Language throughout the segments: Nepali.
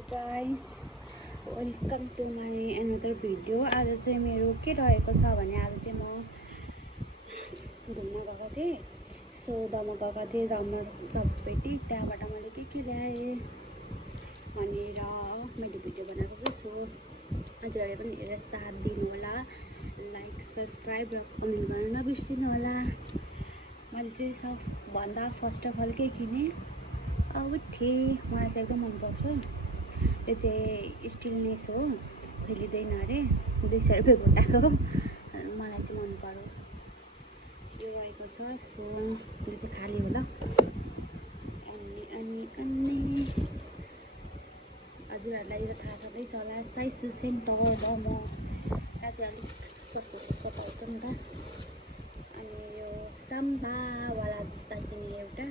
Hello guys, welcome to my another video. आज चाहिँ मेरो के रहेको छ भने आज चाहिँ म घुम्न गएको थिएँ। सो दमा गएको थिएँ, दमा सबैटी त्यहाँबाट मैले के ल्याएँ भनेर मैले भिडियो बनाएको छु। हजुरहरूले पनि हेरेर साथ दिनु होला, लाइक सब्सक्राइब र कमेन्ट गर्न नबिर्सिनु होला। मैले चाहिँ सबभन्दा फर्स्ट अफ अल के किनेँ, औँठी। मलाई चाहिँ एकदम मनपर्छ। यो चाहिँ स्टिलनेस हो, फेलिँदैन अरे, 200 रुपियाँ गोटाको। मलाई चाहिँ मन पर्यो। यो रहेको छ। सो यो चाहिँ खाली होला। अनि हजुरहरूलाई यो थाहा छँदैछ होला, साइसु सेन्टर मोमो त्यहाँ चाहिँ अलिक सस्तो पाउँछ नि त। अनि यो साम्बावाला जुत्ता किनेँ एउटा।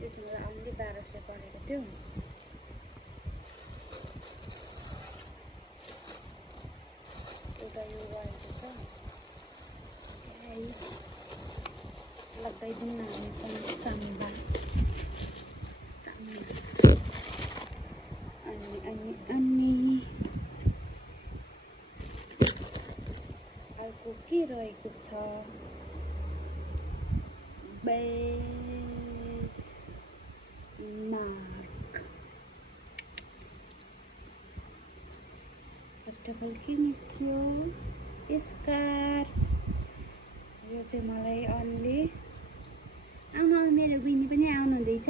यो चाहिँ मलाई अन्ली 1200 परेको थियो। एउटा यो रहेको छ, लगाइदिउँ न हामी पनि साम्बा। अनि अर्को के रहेको छ, मार्क। फर्स्ट अफ अल के निस्क्यो, स्कार्फ। यो चाहिँ मलाई अन्ली आउनु मेरो बहिनी पनि आउनुहुँदैछ।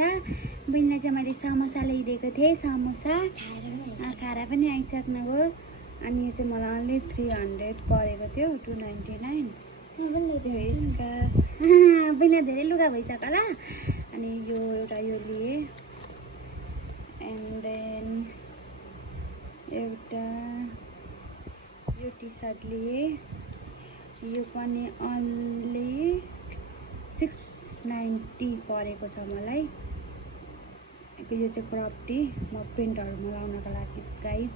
बहिनीलाई चाहिँ मैले समोसा ल्याइदिएको थिएँ, समोसा खाएर पनि आइसक्नुभयो। अनि यो चाहिँ मलाई अन्ली 300 परेको थियो, 299। स्कार्फ बहिनीलाई धेरै लुगा भइसक्यो होला। अनि यो एउटा यो लिएँ। एन्ड देन एउटा यो टी सर्ट लिएँ। यो पनि अन्ली 690 परेको छ मलाई। यो चाहिँ क्रप टी, म प्रिन्टहरूमा लाउनको लागि गाइस।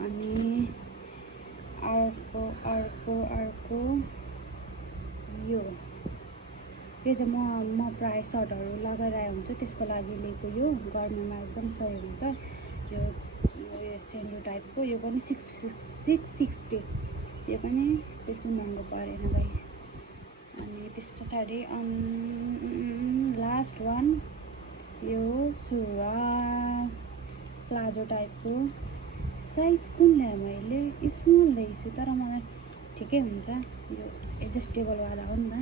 अनि अर्को यो चाहिँ म प्रायः सर्टहरू लगाइरहेको हुन्छु, त्यसको लागि लिएको। यो गर्मीमा एकदम सही हुन्छ। यो सेन्डो टाइपको, यो पनि 660। यो पनि त्यति महँगो परेन गाइस। अनि त्यस पछाडि लास्ट वान यो सुरुवाल प्लाजो टाइपको। साइज कुन ल्याएँ मैले, स्मल ल्याइछु, तर मलाई ठिकै हुन्छ। यो एडजस्टेबलवाला हो नि त।